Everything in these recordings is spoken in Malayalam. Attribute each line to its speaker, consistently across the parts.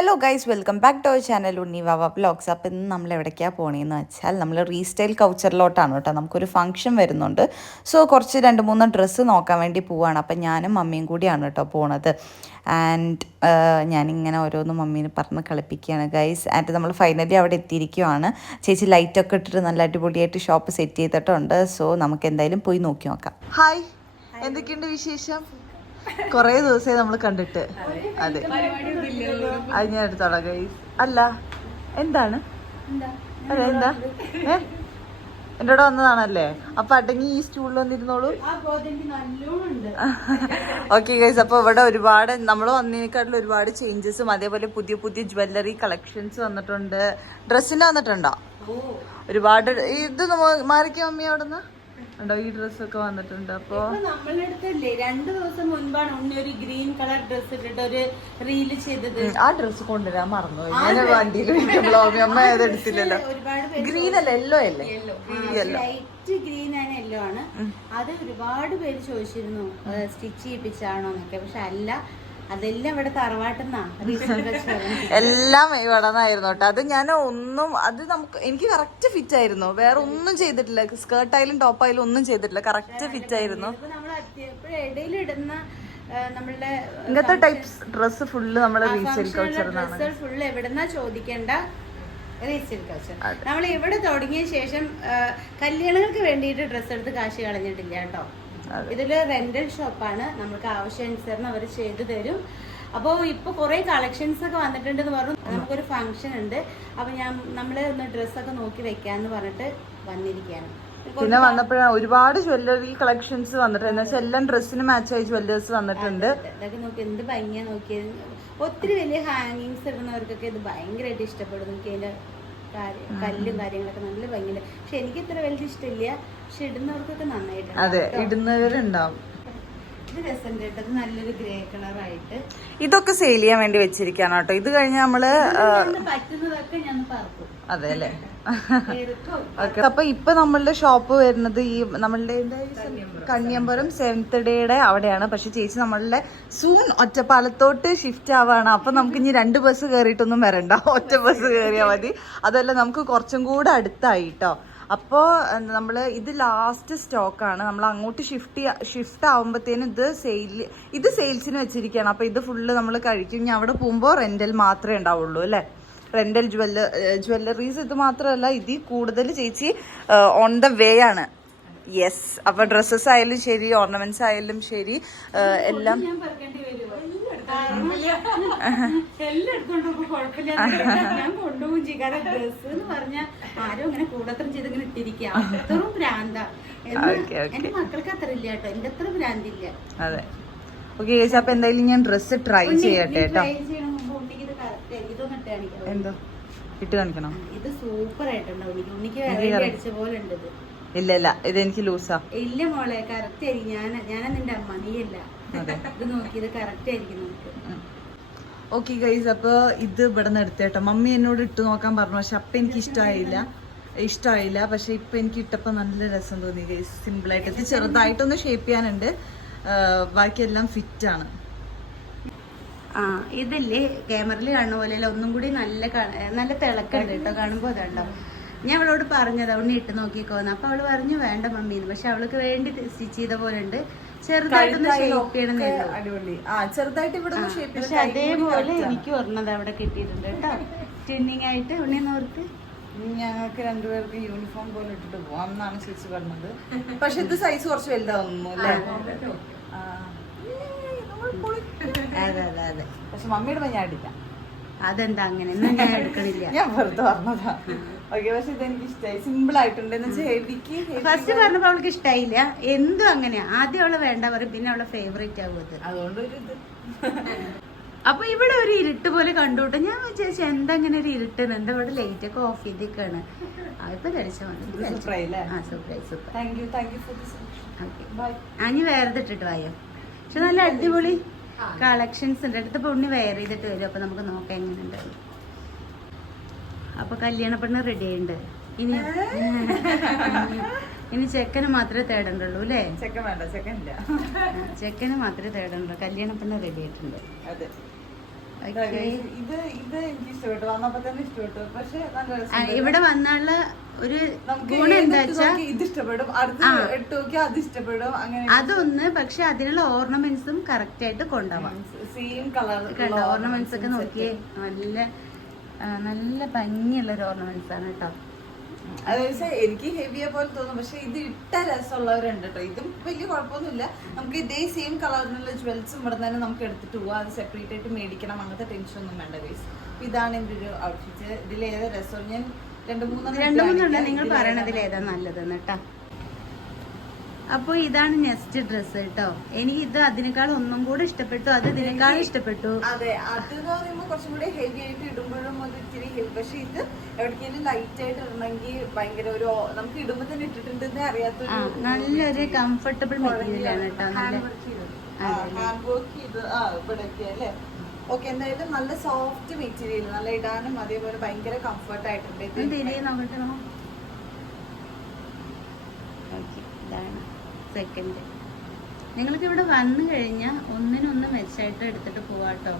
Speaker 1: Hello guys welcome back to our channel Unni Vava blogs അപ്പോൾ ഇന്ന് നമ്മൾ എവിടേക്കാണ് പോണേന്ന് വെച്ചാൽ നമ്മൾ റീസ്റ്റൈൽ കൗച്ചറിലോട്ടാണ് കേട്ടോ. നമുക്കൊരു ഫംഗ്ഷൻ വരുന്നുണ്ട്. സോ കുറച്ച് രണ്ട് മൂന്ന് ഡ്രസ്സ് നോക്കാൻ വേണ്ടി പോവാണ്. അപ്പം ഞാനും മമ്മിയും കൂടിയാണ് കേട്ടോ പോണത്. ആൻഡ് ഞാനിങ്ങനെ ഓരോന്ന് മമ്മീനെ പറഞ്ഞ് കളിപ്പിക്കുകയാണ് ഗൈസ് ആൻഡ് നമ്മൾ ഫൈനലി അവിടെ എത്തിയിരിക്കുവാണ്. ചേച്ചി ലൈറ്റൊക്കെ ഇട്ടിട്ട് നല്ല അടിപൊളിയായിട്ട് ഷോപ്പ് സെറ്റ് ചെയ്തിട്ടുണ്ട്. സോ നമുക്ക് എന്തായാലും പോയി നോക്കി നോക്കാം. ഹായ് എന്തൊക്കെയുണ്ട് വിശേഷം? കുറേ ദിവസമായി നമ്മൾ കണ്ടിട്ട്. അതെ. അത് ഞാൻ എടുത്തോളാം ഗൈസ് അല്ല എന്താണ്? അതെ എന്താ? ഏ? എന്റെ കൂടെ വന്നതാണല്ലേ? അപ്പൊ അടങ്ങി ഈ സ്റ്റൂളിൽ വന്നിരുന്നോളൂ. ഓക്കെ ഗൈസ് അപ്പൊ ഇവിടെ ഒരുപാട് നമ്മൾ വന്നതിനേക്കാട്ടിൽ ഒരുപാട് ചേഞ്ചസും അതേപോലെ പുതിയ പുതിയ ജ്വല്ലറി കളക്ഷൻസ് വന്നിട്ടുണ്ട്. ഡ്രസ്സിന് വന്നിട്ടുണ്ടോ? ഒരുപാട് ഇത് മാറിക്കോ അമ്മി അവിടെ നിന്ന് ഉണ്ടോ? ഈ ഡ്രസ്സൊക്കെ വന്നിട്ടുണ്ട് അപ്പൊ?
Speaker 2: നമ്മളെടുത്തല്ലേ? രണ്ടു ദിവസം മുൻപാണ് ഉണ്ണി ഒരു ഗ്രീൻ കളർ ഡ്രസ് ഇട്ടിട്ട് ഒരു റീൽ ചെയ്തത്.
Speaker 1: ആ ഡ്രസ് കൊണ്ടുവരാൻ മറന്നു. ഞാൻ വണ്ടിയിൽ ബ്ലോഗ് അമ്മ
Speaker 2: എടുത്തില്ലല്ലോ.
Speaker 1: ഗ്രീൻ അല്ല യെല്ലോ അല്ലേ?
Speaker 2: ലൈറ്റ് ഗ്രീൻ ആൻഡ് യെല്ലോ ആണ്. അത് ഒരുപാട് പേര് ചോദിച്ചിരുന്നു സ്റ്റിച്ച് ചെയ്യിപ്പിച്ചാണോ എന്നൊക്കെ. പക്ഷെ അല്ല അതെല്ലാം ഇവിടെ തറവാട്ടുന്നാ.
Speaker 1: എല്ലാം ഇവിടെ നിന്നായിരുന്നു കേട്ടോ. അത് ഞാൻ ഒന്നും അത് നമുക്ക് എനിക്ക് കറക്റ്റ് ഫിറ്റ് ആയിരുന്നു. വേറെ ഒന്നും ചെയ്തിട്ടില്ല. സ്കേർട്ടായാലും ടോപ്പായാലും ഒന്നും ചെയ്തിട്ടില്ല. കറക്റ്റ് ഫിറ്റ് ആയിരുന്നു. ഇങ്ങനത്തെ ടൈപ്സ് ഡ്രസ്സ് ഫുള്ള് നമ്മൾ റീസെയിൽ കൾച്ചർ
Speaker 2: ഡ്രസ്സുകൾ ഫുള്ള് എവിടെന്നാ ചോദിക്കേണ്ട? റീസെയിൽ കൾച്ചർ നമ്മൾ ഇവിടെ തുടങ്ങിയ ശേഷം കല്യാണങ്ങൾക്ക് വേണ്ടിയിട്ട് ഡ്രസ്സ് എടുത്ത് കാശ് കളഞ്ഞിട്ടില്ല കേട്ടോ. ഇതിൽ റെന്റൽ ഷോപ്പാണ് നമുക്ക് ആവശ്യാനുസരണം അവർ ചെയ്തു തരും. അപ്പോൾ ഇപ്പൊ കുറെ കളക്ഷൻസ് ഒക്കെ വന്നിട്ടുണ്ട് വന്നിട്ടുണ്ടെന്ന് പറഞ്ഞു. നമുക്കൊരു ഫംഗ്ഷൻ ഉണ്ട്. അപ്പൊ ഞാൻ നമ്മൾ ഒന്ന് ഡ്രസ്സൊക്കെ നോക്കി വെക്കാന്ന് പറഞ്ഞിട്ട് വന്നിരിക്കുകയാണ്.
Speaker 1: പിന്നെ വന്നപ്പോഴാണ് ഒരുപാട് ജ്വല്ലറി കളക്ഷൻസ് വന്നിട്ടുണ്ട്. എന്ന് വെച്ചാൽ എല്ലാം ഡ്രസ്സിന് മാച്ച് ആയി ജ്വല്ലേഴ്സ് വന്നിട്ടുണ്ട്.
Speaker 2: ഇതൊക്കെ നോക്കി എന്ത് ഭംഗിയാ നോക്കിയത്. ഒത്തിരി വലിയ ഹാങ്ങിങ്സ് ഇടുന്നവർക്കൊക്കെ ഇത് ഭയങ്കരമായിട്ട് ഇഷ്ടപ്പെടും നോക്കി അതിന്റെ കല്ലും കാര്യങ്ങളൊക്കെ നല്ല ഭംഗിയുണ്ട്. പക്ഷെ എനിക്ക് ഇത്ര വലുത് ഇഷ്ടമില്ല. പക്ഷെ ഇടുന്നവർക്കൊക്കെ നന്നായിട്ടുണ്ട്.
Speaker 1: അതെ ഇടുന്നവരുണ്ടാവും.
Speaker 2: ഇത് രസമുണ്ട് കേട്ടോ. ഇത് നല്ലൊരു ഗ്രേ കളറായിട്ട്
Speaker 1: ഇതൊക്കെ സെയിൽ ചെയ്യാൻ വേണ്ടി വെച്ചിരിക്കാണ് കേട്ടോ. ഇത് കഴിഞ്ഞ് നമ്മൾ
Speaker 2: പറ്റുന്നതൊക്കെ ഞാൻ പറക്കും.
Speaker 1: അതെ അല്ലേ? ഓക്കെ അപ്പൊ ഇപ്പൊ നമ്മളുടെ ഷോപ്പ് വരുന്നത് ഈ നമ്മളുടെ എന്താ സെവൻത് സെവൻത്ത് ഡേയുടെ അവിടെയാണ്. പക്ഷെ ചേച്ചി നമ്മളുടെ സൂൺ ഒറ്റപ്പാലത്തോട്ട് ഷിഫ്റ്റ് ആവാണ്. അപ്പൊ നമുക്ക് ഇനി രണ്ട് ബസ് കയറിയിട്ടൊന്നും വരണ്ട. ഒറ്റ ബസ് കയറിയാൽ മതി. അതല്ല നമുക്ക് കുറച്ചും കൂടെ അടുത്തായി കേട്ടോ അപ്പോൾ നമ്മൾ ഇത് ലാസ്റ്റ് സ്റ്റോക്കാണ് നമ്മൾ അങ്ങോട്ട് ഷിഫ്റ്റ് ഷിഫ്റ്റ് ആകുമ്പോഴത്തേനും ഇത് സെയിൽ ഇത് സെയിൽസിന് വെച്ചിരിക്കുകയാണ് അപ്പോൾ ഇത് ഫുള്ള് നമ്മൾ കഴിക്കും. ഇനി അവിടെ പോകുമ്പോൾ റെന്റൽ മാത്രമേ ഉണ്ടാവുള്ളൂ അല്ലേ? റെന്റൽ ജ്വല്ല ജ്വല്ലറീസ് ഇത് മാത്രമല്ല ഇതിൽ കൂടുതൽ ചേച്ചി ഓൺ ദ വേ ആണ്. യെസ് അപ്പോൾ ഡ്രസ്സസ് ആയാലും ശരി ഓർണമെന്റ്സ് ആയാലും ശരി എല്ലാം
Speaker 2: ഞാൻ എല്ലാം കുഴപ്പമില്ല. ഞാൻ കൊണ്ടുപോകും ചെയ്യും. കാരണം ഡ്രസ് എന്ന് പറഞ്ഞാൽ ആരും അങ്ങനെ കൂടത്രം ചെയ്ത് ഇങ്ങനെ ഇട്ടിരിക്കുക അത്രയും ഭ്രാന്ത. എന്റെ മക്കൾക്ക് അത്ര ഇല്ല കേട്ടോ. എന്റെ അത്ര ഭ്രാന്തില്ല.
Speaker 1: അതെ. ഓക്കെ ചേച്ചി അപ്പോൾ എന്തായാലും ഞാൻ ഡ്രസ്സ് ട്രൈ ചെയ്യട്ടെ കേട്ടോ. എന്തോ? ഇട്ട് കാണിക്കണം?
Speaker 2: ഇത് സൂപ്പർ ആയിട്ടുണ്ടാവും. ഉണ്ണിക്ക് ഉണ്ണിക്ക് വേറെ അടിച്ച പോലെ ഉണ്ട് ഇത്
Speaker 1: ഇല്ല ഇല്ല. ഇത് എനിക്ക് ലൂസാ.
Speaker 2: ഇല്ല മോളെ കറക്റ്റ് ആയിരിക്കും. ഞാൻ ഞാൻ നിന്റെ അമ്മ നീയല്ല ഇത് നോക്കി ഇത് കറക്റ്റ് ആയിരിക്കും
Speaker 1: ഓക്കെ ഗൈസ് അപ്പോൾ ഇത് ഇവിടെ നിന്ന് എടുത്തേട്ടോ മമ്മി എന്നോട് ഇട്ട് നോക്കാൻ പറഞ്ഞു. പക്ഷെ അപ്പം എനിക്ക് ഇഷ്ടമായില്ല ഇഷ്ടമായില്ല പക്ഷെ ഇപ്പം എനിക്ക് ഇട്ടപ്പോൾ നല്ല രസം തോന്നി ഗൈസ് സിമ്പിളായിട്ട് ഇത് ചെറുതായിട്ടൊന്ന് ഷേപ്പ് ചെയ്യാനുണ്ട്. ബാക്കിയെല്ലാം ഫിറ്റ് ആണ്.
Speaker 2: ആ ഇതില്ലേ? ക്യാമറയിൽ കാണുന്ന പോലെ അല്ല ഒന്നും കൂടി നല്ല നല്ല തിളക്കുണ്ട് കേട്ടോ കാണുമ്പോൾ അതുണ്ടോ ഞാൻ അവളോട് പറഞ്ഞത് ഉണ്ണി ഇട്ട് നോക്കിക്കോന്ന് അപ്പൊ അവൾ പറഞ്ഞു വേണ്ട മമ്മി പക്ഷെ അവൾക്ക് വേണ്ടി സ്റ്റിച്ച് ചെയ്ത പോലെ ഉണ്ട്. ചെറുതായിട്ടൊന്ന് ഷേപ്പ് ചെയ്യണമെന്നേ
Speaker 1: ചെറുതായിട്ട്
Speaker 2: പക്ഷെ അതേപോലെ എനിക്ക് ഒരെണ്ണത് അവിടെ കിട്ടിയിട്ടുണ്ട് കേട്ടോ. ട്വിന്നിങ് ആയിട്ട്. ഉണ്ണി നോർത്ത്
Speaker 1: ഞങ്ങൾക്ക് രണ്ടുപേർക്ക് യൂണിഫോം പോലെ ഇട്ടിട്ട് പോവാം എന്നാണ് ചേച്ചി പറഞ്ഞത്. പക്ഷെ ഇത് സൈസ് കുറച്ച് വലുതാവുന്നു അല്ലേ.
Speaker 2: അതെ അതെ അതെ.
Speaker 1: പക്ഷെ മമ്മിയുടെ ഞാൻ അടില്ല
Speaker 2: അതെന്താ അങ്ങനെ? ഞാൻ എടുക്കണില്ല.
Speaker 1: ഞാൻ വെറുതെ പറഞ്ഞതാ. ഓക്കെ പക്ഷെ ഇത് ഇഷ്ടമായി സിമ്പിൾ ആയിട്ടുണ്ട്. എന്ന് വെച്ചാൽ ഹെവിക്ക്
Speaker 2: ഫസ്റ്റ് പറഞ്ഞപ്പോ അവൾക്ക് ഇഷ്ടായില്ല. എന്തും അങ്ങനെയാ. ആദ്യം അവൾ വേണ്ട പറയും. പിന്നെ അവളെ ഫേവറേറ്റ് ആവും അത്.
Speaker 1: അതുകൊണ്ട് ഒരു ഇത്.
Speaker 2: അപ്പൊ ഇവിടെ ഒരു ഇരുട്ട് പോലെ കണ്ടുട്ടോ ഞാൻ വിചാരിച്ചു എന്താ ഇങ്ങനെ ഒരു ഇരുട്ട് എന്താ ഇവിടെ ലൈറ്റ് ഒക്കെ ഓഫ് ചെയ്തേക്കാണ്? ഇപ്പൊ അഞ്ഞ് വേറെ ഇട്ടിട്ട് വായോ? പക്ഷെ നല്ല അടിപൊളി കളക്ഷൻസ് ഉണ്ട്. അടുത്ത പൊണ്ണി വെയർ ചെയ്തിട്ട് വരും. അപ്പൊ നമുക്ക് നോക്കാം എങ്ങനെ ഉണ്ടാവും അപ്പൊ കല്യാണ പെണ്ണ് റെഡി ഉണ്ട് ഇനി ഇനി ചെക്കന് മാത്രമേ തേടണ്ടുള്ളൂ അല്ലേ?
Speaker 1: ചെക്കൻ വേണ്ട ചെക്കൻ ഇല്ല
Speaker 2: ചെക്കന് മാത്രമേ തേടണ്ടുള്ളൂ. കല്യാണ പെണ്ണ് റെഡി ആയിട്ടുണ്ട്.
Speaker 1: അതെ.
Speaker 2: Okay.
Speaker 1: ഇത് ഇത് എനിക്ക് ഇഷ്ടപ്പെട്ടു. വന്നപ്പോ തന്നെ ഇഷ്ടപ്പെട്ടു. പക്ഷെ നല്ല
Speaker 2: ഇവിടെ വന്നുള്ള ഒരു ഗുണം എന്താ
Speaker 1: ഇത് ഇഷ്ടപ്പെടും അടുത്ത് അത് ഇഷ്ടപ്പെടും. അങ്ങനെ
Speaker 2: അതൊന്ന് പക്ഷെ അതിനുള്ള ഓർണമെന്റ്സും കറക്റ്റ് ആയിട്ട് കൊണ്ടുപോവാം.
Speaker 1: സെയിം കളർ
Speaker 2: ഓർണമെന്റ്സ് ഒക്കെ നോക്കിയേ. നല്ല നല്ല ഭംഗിയുള്ള ഒരു ഓർണമെന്റ്സ് ആണ് കേട്ടോ.
Speaker 1: അതായത് എനിക്ക് ഹെവിയെ പോലെ തോന്നും പക്ഷെ ഇത് ഇട്ട രസമുള്ളവരുണ്ട് കേട്ടോ. ഇതും വലിയ കുഴപ്പമൊന്നുമില്ല. നമുക്ക് ഇതേ സെയിം കളറിനുള്ള ജ്വൽസും ഇവിടെ തന്നെ നമുക്ക് എടുത്തിട്ട് പോവാം. അത് സെപ്പറേറ്റ് ആയിട്ട് മേടിക്കണം. അങ്ങനത്തെ ടെൻഷൻ ഒന്നും വേണ്ട ഗൈസ് ഇതാണ് എന്റെ ഒരു ഔട്ട്ഫിറ്റ് ഇതിലേതാ രസം? ഞാൻ രണ്ട് മൂന്ന്
Speaker 2: രണ്ടു മൂന്നുണ്ട് നിങ്ങൾ
Speaker 1: പറയണതിലേതാ
Speaker 2: പറയണതിൽ
Speaker 1: ഏതാണ്?
Speaker 2: ഏതാ നല്ലതെന്ന് കേട്ടോ. അപ്പോൾ ഇതാണ് നെക്സ്റ്റ് ഡ്രസ്സ് കേട്ടോ എനിക്ക് ഇത് അതിനേക്കാൾ ഒന്നും കൂടെ ഇഷ്ടപ്പെട്ടു. അത് ഇതിനേക്കാൾ ഇഷ്ടപ്പെട്ടു.
Speaker 1: അതെ അത് എന്ന് പറയുമ്പോൾ കുറച്ചും കൂടി ഹെവി ആയിട്ട് ഇടുമ്പോഴും അത് ഇത്തിരി ഹെവി പക്ഷെ ഇത് എവിടേക്കെങ്കിലും ലൈറ്റ് ആയിട്ട് ഇടണമെങ്കിൽ ഭയങ്കര ഒരു നമുക്ക് ഇടുമ്പോൾ തന്നെ ഇട്ടിട്ടുണ്ടെന്ന് അറിയാത്തൊരു
Speaker 2: ആ നല്ലൊരു കംഫർട്ടബിൾ മെറ്റീരിയൽ ആണ് കേട്ടോ.
Speaker 1: ഹാൻഡ് വർക്ക് ചെയ്ത്. ആ ഇവിടെയൊക്കെ അല്ലേ? ഓക്കെ എന്തായാലും നല്ല സോഫ്റ്റ് മെറ്റീരിയൽ നല്ല ഇടാനും അതേപോലെ ഭയങ്കര കംഫർട്ട് ആയിട്ടുണ്ട്. ഇത്
Speaker 2: നോക്കട്ടെ ഓക്കെ ഇതാണ്. സെക്കൻഡ് നിങ്ങൾക്ക് ഇവിടെ വന്നു കഴിഞ്ഞാൽ ഒന്നിനൊന്ന് മെച്ചായിട്ട് എടുത്തിട്ട് പോവാട്ടോ.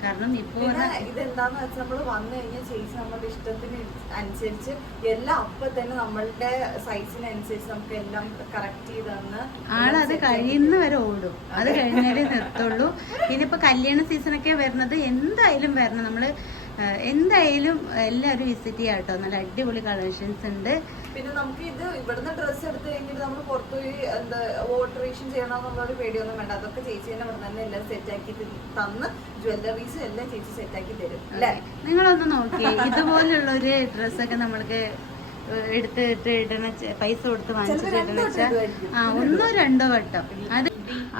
Speaker 2: കാരണം
Speaker 1: ഇപ്പോ ഇതെന്താന്ന് വെച്ചാൽ നമ്മൾ വന്നു കഴിഞ്ഞാൽ ചേച്ചി നമ്മുടെ ഇഷ്ടത്തിന് അനുസരിച്ച് എല്ലാം അപ്പൊ തന്നെ നമ്മളുടെ സൈസിനനുസരിച്ച് നമുക്ക് എല്ലാം കറക്റ്റ് ചെയ്ത് തന്ന്
Speaker 2: ആളത് കഴിയുന്നവരെ ഓടും. അത് കഴിഞ്ഞാലേ നിർത്തുള്ളൂ. ഇനിയിപ്പോ കല്യാണ സീസൺ ഒക്കെ വരുന്നത് എന്തായാലും വരണം. നമ്മൾ എന്തായാലും എല്ലാവരും വിസിറ്റ് ചെയ്യാം കേട്ടോ. നല്ല അടിപൊളി കളക്ഷൻസ് ഉണ്ട്.
Speaker 1: പിന്നെ നമുക്ക് ഇത് ഇവിടുന്ന് ഡ്രസ്സ് എടുത്തു കഴിഞ്ഞിട്ട് നമ്മൾ പുറത്തുപോയി എന്താ ഓൾട്ടറേഷൻ ചെയ്യണമെന്നുള്ള ഒരു പേടിയൊന്നും വേണ്ട. അതൊക്കെ ചേച്ചി തന്നെ ഇവിടെ തന്നെ എല്ലാം സെറ്റ് ആക്കി തന്ന് ജ്വല്ലറീസ് എല്ലാം ചേച്ചി സെറ്റ് ആക്കി തരും. അല്ലേ?
Speaker 2: നിങ്ങളൊന്ന് നോക്കിയേ ഇതുപോലുള്ള ഒരു ഡ്രസ്സൊക്കെ നമ്മൾക്ക് എടുത്തിട്ട് ഇടണ പൈസ കൊടുത്ത് വാങ്ങിച്ചിട്ട് ഇടണ ആ ഒന്നോ രണ്ടോ വട്ടം. അത്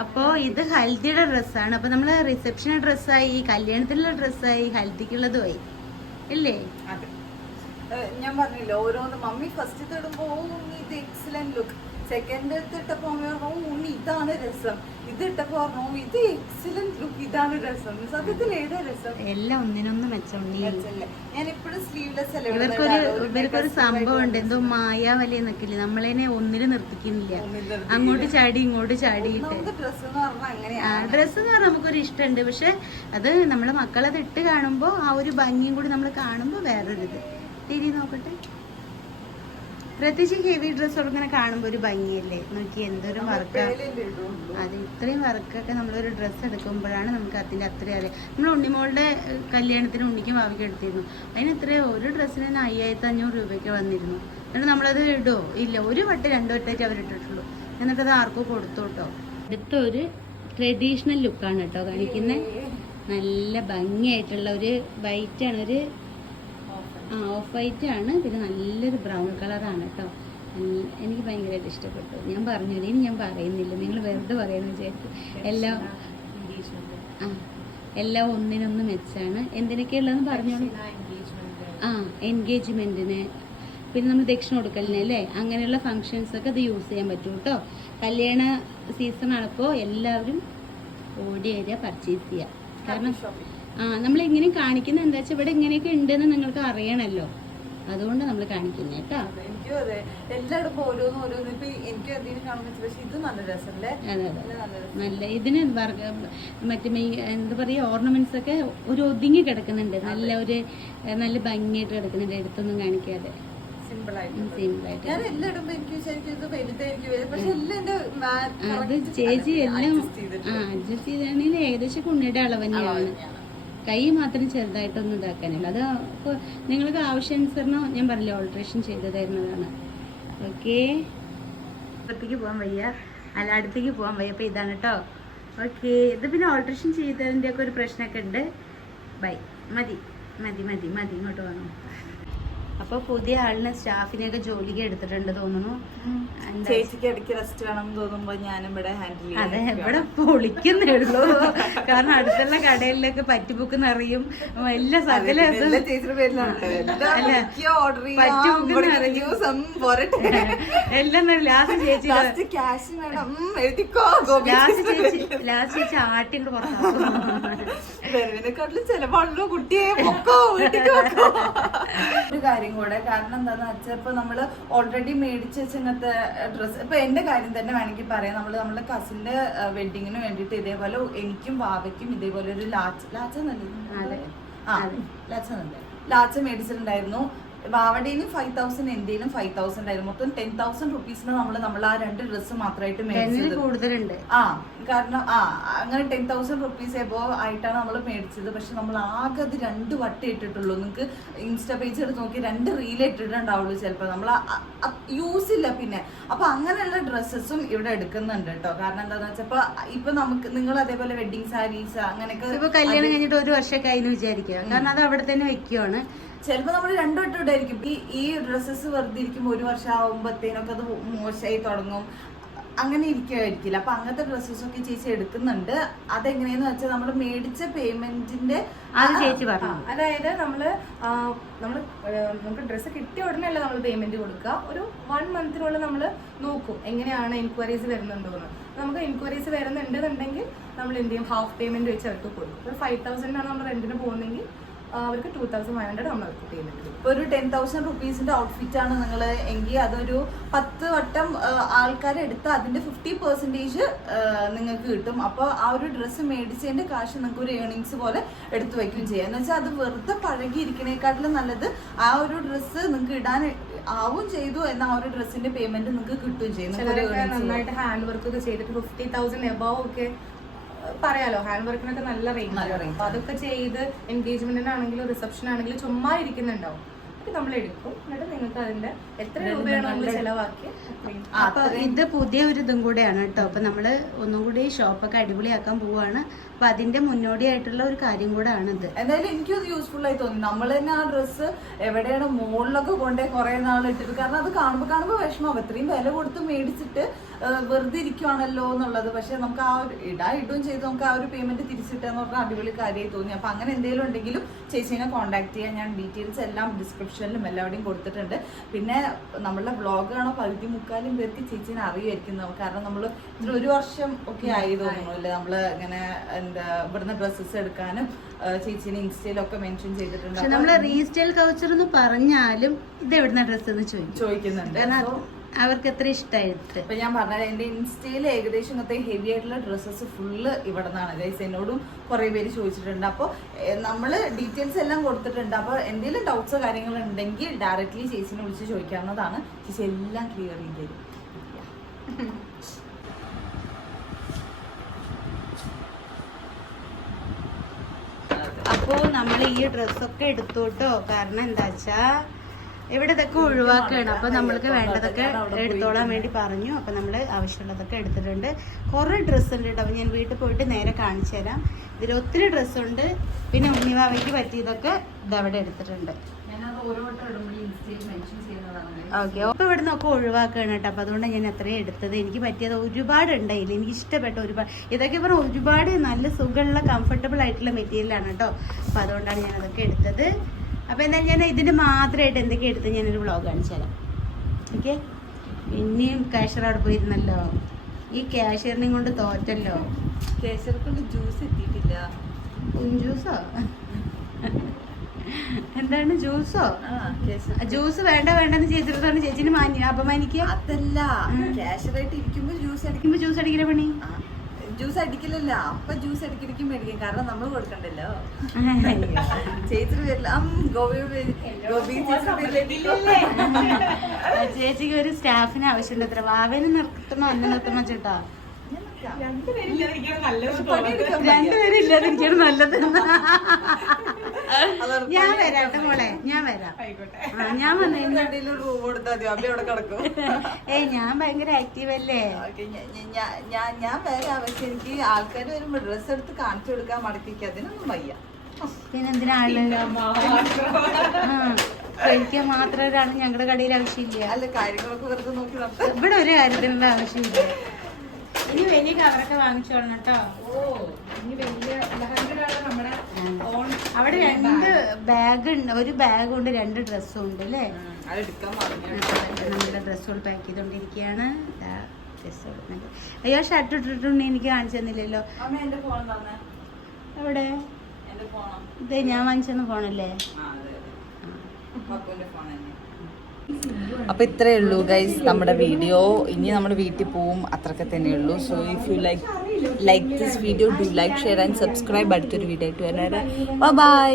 Speaker 2: അപ്പോ ഇത് ഹൽദിയുടെ ഡ്രസ്സാണ്. അപ്പോൾ നമ്മൾ റിസപ്ഷൻ ഡ്രസ്സായി കല്യാണത്തിനുള്ള ഡ്രസ്സായി ഹൽദിക്കുള്ളതുമായി ഇല്ലേ?
Speaker 1: ഞാൻ പറഞ്ഞില്ല ഓരോന്ന് മമ്മി ഫസ്റ്റ് തൊടുമ്പോൾ ഇത് എക്സലന്റ് ലുക്ക് സെക്കൻഡ് ഇട്ടപ്പോ മമ്മി പറഞ്ഞു ഓ ഇതാണ് രസം. ഇത് ഇട്ടപ്പോ പറഞ്ഞു "ഓ, ഇത് എക്സലന്റ് ലുക്ക് ഇതാണ് രസം. സത്യത്തിൽ ഏതാ രസം?
Speaker 2: എല്ലാം ഒന്നിനൊന്ന് മെച്ചമുണ്ട്?
Speaker 1: ഞാൻ ഇപ്പോഴും സ്ലീവ്ലെസ് അല്ലേ
Speaker 2: ഇവർക്കൊരു ഇവർക്കൊരു സംഭവം ഉണ്ട് എന്തോ മായാവലി നിൽക്കില്ല നമ്മളതിനെ ഒന്നിന് നിർത്തിക്കുന്നില്ല. അങ്ങോട്ട് ചാടി ഇങ്ങോട്ട് ചാടി
Speaker 1: ഒന്നാമത്തെ ഡ്രസ് എന്ന് പറഞ്ഞാൽ അങ്ങനെയാണ്.
Speaker 2: ഡ്രസ്സ് എന്ന് പറഞ്ഞാൽ നമുക്കൊരു ഇഷ്ടമുണ്ട്. പക്ഷെ അത് നമ്മളെ മക്കളത് ഇട്ട് കാണുമ്പോൾ ആ ഒരു ഭംഗിയും കൂടി നമ്മൾ കാണുമ്പോൾ വേറൊരു ഇത് തിരി നോക്കട്ടെ. പ്രത്യേകിച്ച് ഹെവി ഡ്രസ്സ് ഇങ്ങനെ കാണുമ്പോൾ ഒരു ഭംഗിയല്ലേ? നോക്കി എന്തൊരു വർക്ക്. അത് ഇത്രയും വർക്കൊക്കെ നമ്മളൊരു ഡ്രസ്സ് എടുക്കുമ്പോഴാണ് നമുക്ക് അതിന്റെ അത്രയും അറിയാം. നമ്മൾ ഉണ്ണിമോളുടെ കല്യാണത്തിന് ഉണ്ണിക്ക് ഭാവിക്ക് എടുത്തിരുന്നു. അതിന് ഇത്രയും ഒരു ഡ്രസ്സിന് തന്നെ അയ്യായിരത്തി അഞ്ഞൂറ് രൂപയ്ക്ക് വന്നിരുന്നു. എന്നിട്ട് നമ്മളത് ഇടുമോ ഇല്ല ഒരു വട്ടം രണ്ടു അവർ അവരിട്ടിട്ടുള്ളൂ എന്നിട്ടത് ആർക്കും കൊടുത്തു കേട്ടോ. അടുത്തൊരു ട്രഡീഷണൽ ലുക്കാണ് കേട്ടോ കാണിക്കുന്നത് നല്ല ഭംഗിയായിട്ടുള്ള ഒരു വൈറ്റാണ് ഒരു ആ ഓഫ് വൈറ്റ് ആണ്. പിന്നെ നല്ലൊരു ബ്രൗൺ കളറാണ് കേട്ടോ എനിക്ക് ഭയങ്കരമായിട്ട് ഇഷ്ടപ്പെട്ടു. ഞാൻ പറഞ്ഞു ഇനി ഞാൻ പറയുന്നില്ല. നിങ്ങൾ വെറുതെ പറയുന്നു വിചാരിച്ചു. എല്ലാം ആ എല്ലാം ഒന്നിനൊന്ന് മെച്ചാണ് എന്തിനൊക്കെയുള്ളതെന്ന് പറഞ്ഞോളൂ. ആ എൻഗേജ്മെന്റിന് പിന്നെ നമ്മൾ ദക്ഷിണ കൊടുക്കലിന് അല്ലേ? അങ്ങനെയുള്ള ഫങ്ഷൻസ് ഒക്കെ ഇത് യൂസ് ചെയ്യാൻ പറ്റും കേട്ടോ കല്യാണ സീസൺ ആണിപ്പോൾ എല്ലാവരും ഓടി വരിക പർച്ചേസ് ചെയ്യുക. കാരണം ആ നമ്മൾ ഇങ്ങനെ കാണിക്കുന്ന എന്താ വെച്ചാൽ ഇവിടെ ഇങ്ങനെയൊക്കെ ഉണ്ടെന്ന് നിങ്ങൾക്ക് അറിയണല്ലോ. അതുകൊണ്ട് നമ്മൾ കാണിക്കുന്നത് കേട്ടോ.
Speaker 1: അതെ, എനിക്കും അതെ. എല്ലായിടും ഓരോന്നും ഓരോന്നും. ഇപ്പൊ എനിക്കും എന്തെങ്കിലും കാണുമ്പോൾ പക്ഷെ ഇത് നല്ല രസമല്ലേ?
Speaker 2: അതെ അതെ.
Speaker 1: നല്ല
Speaker 2: ഇതിന് വർഗ മറ്റേ എന്താ പറയുക ഓർണമെന്റ്സ് ഒക്കെ ഒരു ഒതുങ്ങി കിടക്കുന്നുണ്ട്. നല്ല ഒരു നല്ല ഭംഗിയായിട്ട് കിടക്കുന്നുണ്ട്. എടുത്തൊന്നും കാണിക്കാതെ
Speaker 1: സിമ്പിൾ ആയിട്ട്
Speaker 2: സിമ്പിൾ ആയിട്ട്
Speaker 1: ഞാൻ എല്ലാം ഇടുമ്പോ എനിക്ക് ഇത് വലുതായിരിക്കും. പക്ഷെ എല്ലാം എന്റെ
Speaker 2: അത് ചേച്ചി എല്ലാം അഡ്ജസ്റ്റ് ചെയ്താണെങ്കിൽ ഏകദേശം കുണ്ണിയുടെ അളവ് തന്നെയാണ്. കൈ മാത്രം ചെറുതായിട്ടൊന്നും ഇതാക്കാനില്ല. അത് നിങ്ങൾക്ക് ആവശ്യാനുസരണം ഞാൻ പറഞ്ഞില്ല ഓൾട്രേഷൻ ചെയ്ത് തരുന്നതാണ്. ഓക്കെ. അടുത്തേക്ക് പോകാൻ വയ്യ. അല്ല അടുത്തേക്ക് പോകാൻ വയ്യ. അപ്പോൾ ഇതാണ് കേട്ടോ ഓക്കെ. ഇത് പിന്നെ ഓൾട്രേഷൻ ചെയ്തതിന്റെ ഒക്കെ ഒരു പ്രശ്നമൊക്കെ ഉണ്ട്. ബൈ. മതി. മതി മതി മതി. ഇങ്ങോട്ട് വന്നു. അപ്പോൾ പുതിയ ആളിനെ സ്റ്റാഫിനെയൊക്കെ ജോലിക്ക് എടുത്തിട്ടുണ്ട് തോന്നുന്നു.
Speaker 1: ചേച്ചിക്ക് ഇടയ്ക്ക് റെസ്റ്റ് വേണം തോന്നുമ്പോ ഞാനും ഇവിടെ ഹാൻഡിൽ
Speaker 2: അതെ ഇവിടെ പൊളിക്കുന്നേ ഉള്ളൂ. കാരണം അടുത്തുള്ള കടകളിലൊക്കെ പറ്റുബുക്ക് നിറയും എല്ലാ സകല
Speaker 1: എല്ലാ
Speaker 2: ലാസ്റ്റ് ചേച്ചി
Speaker 1: ലാസ്റ്റ്
Speaker 2: ചേച്ചി ലാസ്റ്റ് ചേച്ചി ആട്ടിങ്ങോട്ട് പുറത്താക്കും
Speaker 1: വരവിനെക്കാട്ടിലും ചെലവാണല്ലോ കുട്ടിയെ. പൊക്കോ ഒരു കാര്യം കൂടെ കാരണം എന്താന്ന് വെച്ചാൽ ഇപ്പൊ നമ്മൾ ഓൾറെഡി മേടിച്ച് വെച്ചിങ്ങനത്തെ ഡ്രസ് ഡ്രസ്സ് ഇപ്പൊ എന്റെ കാര്യം തന്നെ വേണമെങ്കിൽ പറയാം. നമ്മൾ നമ്മുടെ കസിന്റെ വെഡിങ്ങിന് വേണ്ടിട്ട് ഇതേപോലെ എനിക്കും വാവയ്ക്കും ഇതേപോലെ ഒരു ലാച്ച് ലാച്ച
Speaker 2: അതെ.
Speaker 1: ആ ലാച്ച നല്ല ലാച്ച മേടിച്ചിട്ടുണ്ടായിരുന്നു. വാവടേന് ഫൈവ് തൗസൻഡ് എന്റെയിലും ഫൈവ് തൗസൻഡ് ആയിരുന്നു. മൊത്തം ടെൻ തൗസൻഡ് റുപ്പീസിന് നമ്മൾ നമ്മൾ ആ രണ്ട് ഡ്രസ്സ് മാത്രമായിട്ട് മേടിച്ചത്.
Speaker 2: കൂടുതലുണ്ട്.
Speaker 1: ആ കാരണം ആ അങ്ങനെ ടെൻ തൗസൻഡ് റുപ്പീസ് എബോ ആയിട്ടാണ് നമ്മൾ മേടിച്ചത്. പക്ഷെ നമ്മൾ ആകെ അത് രണ്ട് വട്ടം ഇട്ടിട്ടുള്ളൂ. നിങ്ങൾക്ക് ഇൻസ്റ്റാ പേജ് എടുത്ത് നോക്കി രണ്ട് റീൽ ഇട്ടിട്ടുണ്ടാവുള്ളൂ ചിലപ്പോൾ നമ്മൾ യൂസ് ഇല്ല പിന്നെ. അപ്പൊ അങ്ങനെയുള്ള ഡ്രസ്സസും ഇവിടെ എടുക്കുന്നുണ്ട് കേട്ടോ. കാരണം എന്താണെന്ന് വെച്ചപ്പോ ഇപ്പൊ ഇപ്പൊ നമുക്ക് നിങ്ങൾ അതേപോലെ വെഡിങ് സാരീസ് അങ്ങനെയൊക്കെ
Speaker 2: ഇപ്പൊ കല്യാണം കഴിഞ്ഞിട്ട് ഒരു വർഷമൊക്കെ ആയിരുന്നു വിചാരിക്കുക. കാരണം അത് അവിടെ തന്നെ വെക്കുവാണ്.
Speaker 1: ചിലപ്പോ നമ്മൾ രണ്ടു വട്ടം ഇടായിരിക്കും ഈ ഈ ഡ്രസ്സസ് വെറുതെ ഇരിക്കുമ്പോൾ ഒരു വർഷം ആകുമ്പോഴത്തേനൊക്കെ അത് മോശമായി തുടങ്ങും. അങ്ങനെ ഇരിക്കുമായിരിക്കില്ല അപ്പൊ അങ്ങനത്തെ ഡ്രസ്സസ് ഒക്കെ ചേച്ചി എടുക്കുന്നുണ്ട്. അതെങ്ങനെയെന്ന് വെച്ചാൽ നമ്മൾ മേടിച്ച പേയ്മെന്റിന്റെ
Speaker 2: അത് ചേച്ചി പറഞ്ഞു.
Speaker 3: അതായത് നമ്മൾ നമ്മൾ നമ്മൾ നമുക്ക് ഡ്രസ്സ് കിട്ടിയ ഉടനെ അല്ല നമ്മൾ പേയ്മെന്റ് കൊടുക്കുക ഒരു വൺ മന്തിനുള്ളിൽ നമ്മൾ നോക്കും. എങ്ങനെയാണ് എൻക്വയറീസ് വരുന്നുണ്ടോ എന്ന് നമുക്ക് എൻക്വയറീസ് വരുന്നുണ്ടെന്നുണ്ടെങ്കിൽ നമ്മൾ എന്ത് ചെയ്യും ഹാഫ് പേയ്മെന്റ് വെച്ച് അവർക്ക് കൊടുക്കും. ഒരു ഫൈവ് തൗസൻഡ് ആണ് നമ്മൾ റെന്റിന് പോകുന്നെങ്കിൽ അവർക്ക് ടൂ തൗസൻഡ് ഫൈവ് ഹൺഡ്രഡ് നമ്മൾ അവർക്ക് പേയ്മെന്റ് കൊടുക്കും
Speaker 1: ഇപ്പൊ ഒരു ടെൻ തൗസൻഡ് റുപ്പീസിന്റെ ഔട്ട്ഫിറ്റ് ആണ് നിങ്ങൾ എങ്കിൽ അതൊരു പത്ത് വട്ടം ആൾക്കാരെ എടുത്ത് അതിന്റെ ഫിഫ്റ്റി പെർസെന്റേജ് നിങ്ങൾക്ക് കിട്ടും. അപ്പോൾ ആ ഒരു ഡ്രസ്സ് മേടിച്ചതിന്റെ കാശ് നിങ്ങൾക്ക് ഒരു ഏണിങ്സ് പോലെ എടുത്തു വയ്ക്കുകയും ചെയ്യാം. എന്ന് വെച്ചാൽ അത് വെറുതെ പഴകിയിരിക്കണേക്കാട്ടിലും നല്ലത് ആ ഒരു ഡ്രസ്സ് നിങ്ങൾക്ക് ഇടാൻ ആവും ചെയ്തു എന്ന ആ ഒരു ഡ്രസ്സിന്റെ പേയ്മെന്റ് നിങ്ങൾക്ക് കിട്ടുകയും ചെയ്യും.
Speaker 3: നന്നായിട്ട് ഹാൻഡ് വർക്ക് ഒക്കെ ചെയ്തിട്ട് ഫിഫ്റ്റി തൗസൻഡ് എബവ് ഒക്കെ പറയാലോ ഹാൻഡ് വർക്കിനൊക്കെ നല്ല
Speaker 1: റേറ്റ്
Speaker 3: അപ്പൊ അതൊക്കെ ചെയ്ത് എൻഗേജ്മെന്റിനാണെങ്കിലും റിസപ്ഷൻ ആണെങ്കിലും ചുമ്മാ ഇരിക്കുന്നുണ്ടാവും. നമ്മൾ എടുക്കും എന്നിട്ട് നിങ്ങൾക്ക് അതിന്റെ എത്ര രൂപയാണ് നമ്മൾ ചെലവാക്കി
Speaker 2: അപ്പൊ ഇത് പുതിയ ഒരു ഇതും കൂടെയാണ് കേട്ടോ. അപ്പൊ നമ്മൾ ഒന്നും കൂടി ഷോപ്പൊക്കെ അടിപൊളിയാക്കാൻ പോവാണ്. അപ്പൊ അതിന്റെ മുന്നോടിയായിട്ടുള്ള ഒരു കാര്യം കൂടെ ഇത്.
Speaker 1: എന്തായാലും എനിക്ക് അത് യൂസ്ഫുൾ ആയി തോന്നി. നമ്മൾ തന്നെ ആ ഡ്രസ്സ് എവിടെയാണ് മുകളിലൊക്കെ കൊണ്ടേ കുറെ നാൾ ഇട്ടിട്ട്. കാരണം അത് കാണുമ്പോൾ കാണുമ്പോൾ വിഷമം ഇത്രയും വില കൊടുത്ത് മേടിച്ചിട്ട് വെറുതെ ഇരിക്കുവാണല്ലോ എന്നുള്ളത്. പക്ഷെ നമുക്ക് ആ ഒരു ഇടാ ഇടും ചെയ്ത് നമുക്ക് ആ ഒരു പേയ്മെന്റ് തിരിച്ചിട്ടെന്ന് പറഞ്ഞാൽ അടിപൊളി കാര്യമായി തോന്നി. അപ്പൊ അങ്ങനെ എന്തെങ്കിലും ഉണ്ടെങ്കിലും ചേച്ചീനെ കോൺടാക്ട് ചെയ്യാൻ ഞാൻ ഡീറ്റെയിൽസ് എല്ലാം ഡിസ്ക്രിപ്ഷനിലും എല്ലാവിടെയും കൊടുത്തിട്ടുണ്ട്. പിന്നെ നമ്മളുടെ ബ്ലോഗ് കാണോ പകുതി മുക്കാലും പേർക്ക് ചേച്ചീനെ അറിയുമായിരിക്കും. നമുക്ക് കാരണം നമ്മൾ ഇതിൽ ഒരു വർഷം ഒക്കെ ആയി തോന്നുന്നു അല്ലേ? നമ്മൾ ഇങ്ങനെ എന്താ ഇവിടുന്ന് ഡ്രസ്സസ് എടുക്കാനും ചേച്ചീനെ ഇൻസ്റ്റയിലൊക്കെ മെൻഷൻ ചെയ്തിട്ടുണ്ട്. അപ്പൊ
Speaker 2: റീസ്റ്റൈൽ കൾച്ചർ എന്ന് പറഞ്ഞാലും ഇത് എവിടുന്ന ഡ്രസ്സ് എന്ന് ചോദിക്കും.
Speaker 1: ചോദിക്കുന്നുണ്ട്.
Speaker 2: അവർക്ക് എത്ര ഇഷ്ടമായിട്ട്
Speaker 1: ഇപ്പൊ ഞാൻ പറഞ്ഞത് എന്റെ ഇൻസ്റ്റയിൽ ഏകദേശം ഇന്നത്തെ ഹെവി ആയിട്ടുള്ള ഡ്രസ്സസ് ഫുള്ള് ഇവിടെ നിന്നാണ് ഗൈസ് എന്നോടും കുറെ പേര് ചോദിച്ചിട്ടുണ്ട്. അപ്പോൾ നമ്മൾ ഡീറ്റെയിൽസ് എല്ലാം കൊടുത്തിട്ടുണ്ട്. അപ്പോൾ എന്തെങ്കിലും ഡൗട്ട്സോ കാര്യങ്ങളോ ഉണ്ടെങ്കിൽ ഡയറക്റ്റ്ലി ചേച്ചിനെ വിളിച്ച് ചോദിക്കാവുന്നതാണ്. ചേച്ചി എല്ലാം ക്ലിയർ ചെയ്ത് തരും.
Speaker 2: അപ്പോൾ നമ്മൾ ഈ ഡ്രസ്സൊക്കെ എടുത്തു കേട്ടോ കാരണം എന്താ വെച്ചാ ഇവിടെ ഇതൊക്കെ ഒഴിവാക്കുകയാണ് അപ്പോൾ നമ്മൾക്ക് വേണ്ടതൊക്കെ എടുത്തോളാൻ വേണ്ടി പറഞ്ഞു. അപ്പോൾ നമ്മൾ ആവശ്യമുള്ളതൊക്കെ എടുത്തിട്ടുണ്ട്. കുറേ ഡ്രസ്സ് ഉണ്ട് കേട്ടോ ഞാൻ വീട്ടിൽ പോയിട്ട് നേരെ കാണിച്ചു തരാം. ഇതിൽ ഒത്തിരി ഡ്രസ്സുണ്ട്. പിന്നെ ഉണ്ണിവാവയ്ക്ക് പറ്റിയതൊക്കെ ഇതവിടെ എടുത്തിട്ടുണ്ട്. ഓക്കെ. ഒക്കെ ഒഴിവാക്കുകയാണ് കേട്ടോ. അപ്പൊ അതുകൊണ്ട് ഞാൻ അത്രയും എടുത്തത്. എനിക്ക് പറ്റിയത് ഒരുപാട് ഉണ്ടായില്ല. എനിക്ക് ഇഷ്ടപ്പെട്ട ഒരുപാട് ഇതൊക്കെ പറഞ്ഞാൽ ഒരുപാട് നല്ല സുഖമുള്ള കംഫർട്ടബിൾ ആയിട്ടുള്ള മെറ്റീരിയലാണ് കേട്ടോ. അപ്പൊ അതുകൊണ്ടാണ് ഞാൻ അതൊക്കെ എടുത്തത്. അപ്പൊ എന്തായാലും ഞാൻ ഇതിന് മാത്രമായിട്ട് എന്തൊക്കെ എടുത്ത് ഞാനൊരു വ്ളോഗ് കാണിച്ചു തരാം. ഓക്കെ? പിന്നെയും കാഷ്യർ അവിടെ പോയിരുന്നല്ലോ. ഈ കാഷ്യറിനെയും കൊണ്ട് തോറ്റല്ലോ.
Speaker 1: കേസർക്കൊണ്ട് ജ്യൂസ് എത്തിയിട്ടില്ല.
Speaker 2: ജ്യൂസോ എന്താണ് ജ്യൂസോ? ജ്യൂസ് വേണ്ട വേണ്ടെന്ന് ചേച്ചിടത്താണ് ചേച്ചിന് മാന്യ അപമാനിക്കുക?
Speaker 1: അതല്ല ക്യാഷറായിട്ട് ഇരിക്കുമ്പോ ജ്യൂസ്
Speaker 2: അടിക്കുമ്പോ ജ്യൂസ് അടിക്കുന്ന പണി?
Speaker 1: ജ്യൂസ് അടിക്കില്ലല്ല അപ്പൊ ജ്യൂസ് അടിക്കിരിക്കും മേടിക്കും. കാരണം നമ്മൾ കൊടുക്കണ്ടല്ലോ. ചേച്ചിയുടെ ഗോപി
Speaker 2: ചേച്ചിക്ക് ഒരു സ്റ്റാഫിന് ആവശ്യമുണ്ട്. അത്ര വാവേനെ നിർത്തുമ്പോ എന്നെ നിർത്തുമ്പോ ചേട്ടാ. രണ്ടുപേരും ഇല്ലാതിരിക്കണം നല്ലത്. ഞാൻ വരാം മോളെ. ഞാൻ വരാം. ഞാൻ വന്നു. ഏയ് ഞാൻ ഭയങ്കര ആക്റ്റീവ് അല്ലേ?
Speaker 1: ഞാൻ ഞാൻ വരാം. പക്ഷെ എനിക്ക് ആൾക്കാർ വരുമ്പോ ഡ്രസ്സ് എടുത്ത് കാണിച്ചു കൊടുക്കാൻ മടക്കിക്ക് അതിനൊന്നും വയ്യ.
Speaker 2: പിന്നെ എന്തിനാ ആൾ ആ, കഴിക്കാൻ മാത്രം ഒരാൾ ഞങ്ങളുടെ കടയിൽ ആവശ്യമില്ല.
Speaker 1: അല്ല കാര്യങ്ങളൊക്കെ വെറുതെ നോക്കി
Speaker 2: ഇവിടെ ഒരു കാര്യത്തിനുള്ള ആവശ്യമില്ല. ഇനി വലിയ കവറൊക്കെ വാങ്ങിച്ചോളണം കേട്ടോ. അവിടെ രണ്ട് ബാഗ് ഉണ്ട് ഒരു ബാഗ് ഉണ്ട് രണ്ട് ഡ്രസ്സും ഉണ്ട് അല്ലേ? നമ്മുടെ ഡ്രസ്സുകൾ പാക്ക് ചെയ്തോണ്ടിരിക്കുകയാണ് ദാ അയ്യോ ഷർട്ട് ഇട്ടിട്ടുണ്ട് എനിക്ക് കാണിച്ചു തന്നില്ലല്ലോ.
Speaker 1: അമ്മ എന്റെ ഫോൺ വാങ്ങിച്ചു
Speaker 2: തന്ന ഫോണല്ലേ ഞാൻ വാങ്ങിച്ചെന്ന് ഫോണല്ലേ
Speaker 1: അപ്പൊ ഇത്രയേ ഉള്ളൂ ഗൈസ് നമ്മുടെ വീഡിയോ ഇനി നമ്മൾ വീട്ടിൽ പോവും അത്രയൊക്കെ തന്നെ ഉള്ളൂ. So if you like like this video do like share and subscribe അടുത്തൊരു വീഡിയോ ആയിട്ട് വരാറ് ബൈ